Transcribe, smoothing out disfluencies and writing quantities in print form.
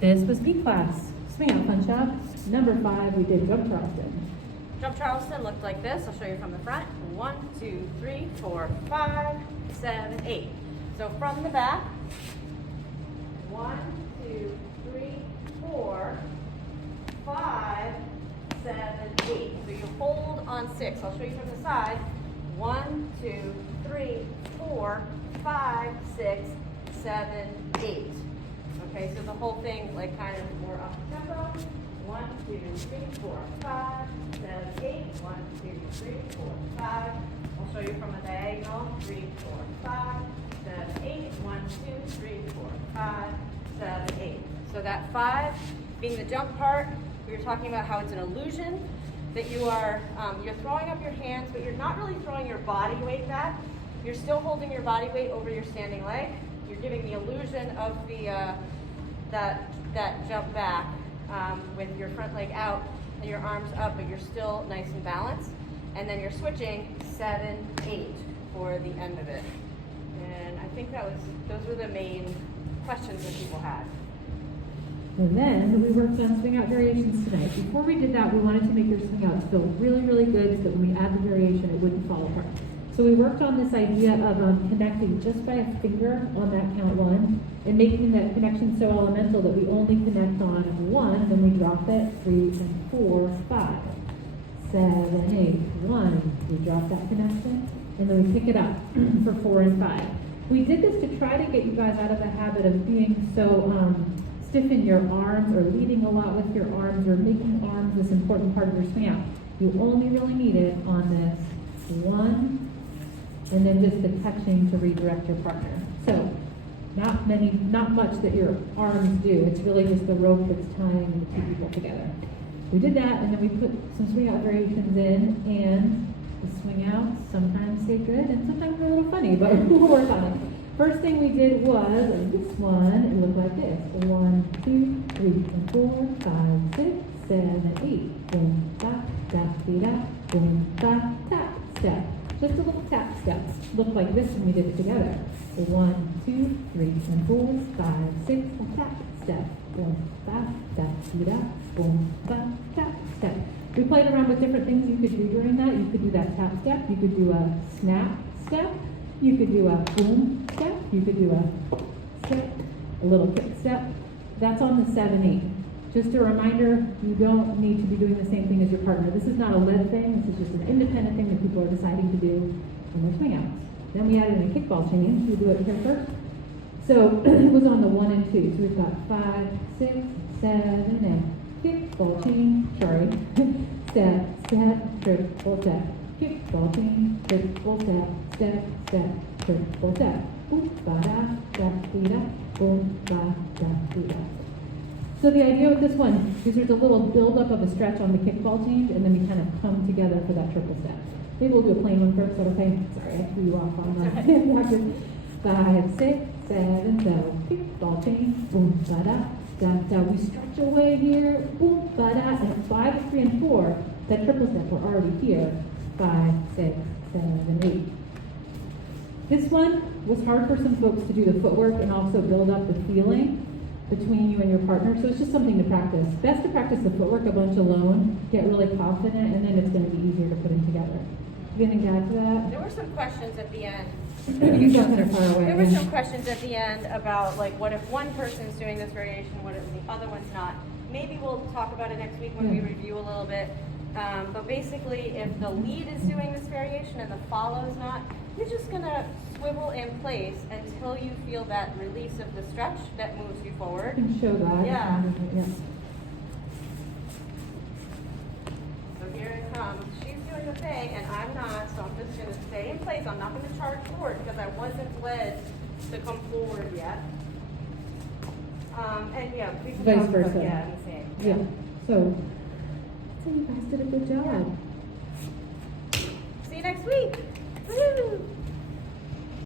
This was B class. Swingout Funshop. Number 5, we did jump Charleston. Jump Charleston looked like this. I'll show you from the front. 1, 2, 3, 4, 5, 7, 8. So from the back, 1, 2, 3, 4, 5, 7, 8. So you hold on 6. I'll show you from the side. 1, 2, 3, 4, 5, 6, 7, 8. Okay, so the whole thing like kind of more up tempo. 1, 2, 3, 4, 5, 7, 8. 1, 2, 3, 4, 5. I'll show you from a diagonal. 3, 4, 5, 7, 8. 1, 2, 3, 4, 5, 7, 8. So that 5 being the jump part, we were talking about how it's an illusion that you are, you're throwing up your hands, but you're not really throwing your body weight back. You're still holding your body weight over your standing leg. You're giving the illusion of the that jump back with your front leg out and your arms up, but you're still nice and balanced. And then you're switching 7, 8 for the end of it. And I think those were the main questions that people had. And then we worked on swing out variations tonight. Before we did that, we wanted to make your swing outs feel really, really good so that when we add the variation, it wouldn't fall apart. So we worked on this idea of connecting just by a finger on that count 1 and making that connection so elemental that we only connect on 1, then we drop it, 3 and 4, 5, 7, 8, 1. We drop that connection, and then we pick it up for 4 and 5. We did this to try to get you guys out of the habit of being so stiff in your arms or leading a lot with your arms or making arms this important part of your swing out. You only really need it on this 1, and then just the touching to redirect your partner. So not much that your arms do. It's really just the rope that's tying the two people together. We did that, and then we put some swing out variations in, and the swing outs sometimes stay good, and sometimes they're a little funny, but we'll work on it. First thing we did was this one. It looked like this: 1, 2, 3, and 4, 5, 6, 7, 8. Boom, tap, tap, beat up. Boom, tap, tap, step. Just a little tap step. Looked like this when we did it together. 1, 2, 3, and 4, 5, 6, and tap, step. Boom, tap, tap, beat up. Boom, tap, tap, step. We played around with different things you could do during that. You could do that tap step. You could do a snap step. You could do a boom step. You could do a step, a little kick step. That's on the 7, 8. Just a reminder, you don't need to be doing the same thing as your partner. This is not a led thing. This is just an independent thing that people are deciding to do in their swing outs. Then we added in a kickball change. We do it here first. So it was on the 1 and 2. So we've got 5, 6, 7, and kickball change. Sorry. Step, step, triple step. Kickball change, triple step, step, step, triple step. Boom, ba da, da, dee da, boom, ba da, dee da. So the idea with this one is there's a little buildup of a stretch on the kickball change, and then we kind of come together for that triple step. Maybe we'll do a plain one first, okay? Sorry, I threw you off on that. 5, 6, 7, so kickball change, boom, ba da, da, da. We stretch away here, boom, ba da, and 5, 3, and 4, that triple step, we're already here. 5, 6, 7, 8. This one was hard for some folks to do the footwork and also build up the feeling between you and your partner, so it's just something to practice. Best to practice the footwork a bunch alone, get really confident, and then it's going to be easier to put them together. You going to add to that? There were some questions at the end. You guys are far away. There were some questions at the end about like, what if one person's doing this variation, what if the other one's not? Maybe we'll talk about it next week when we review a little bit. But basically, if the lead is doing this variation and the follow is not, you're just going to swivel in place until you feel that release of the stretch that moves you forward. You can show that. Yeah. Yeah. So here it comes. She's doing the thing, and I'm not, so I'm just going to stay in place. I'm not going to charge forward because I wasn't led to come forward yet. And yeah, we can Vice talk about, versa. yeah, the same. Yeah. So you guys did a good job. See you next week. Woo!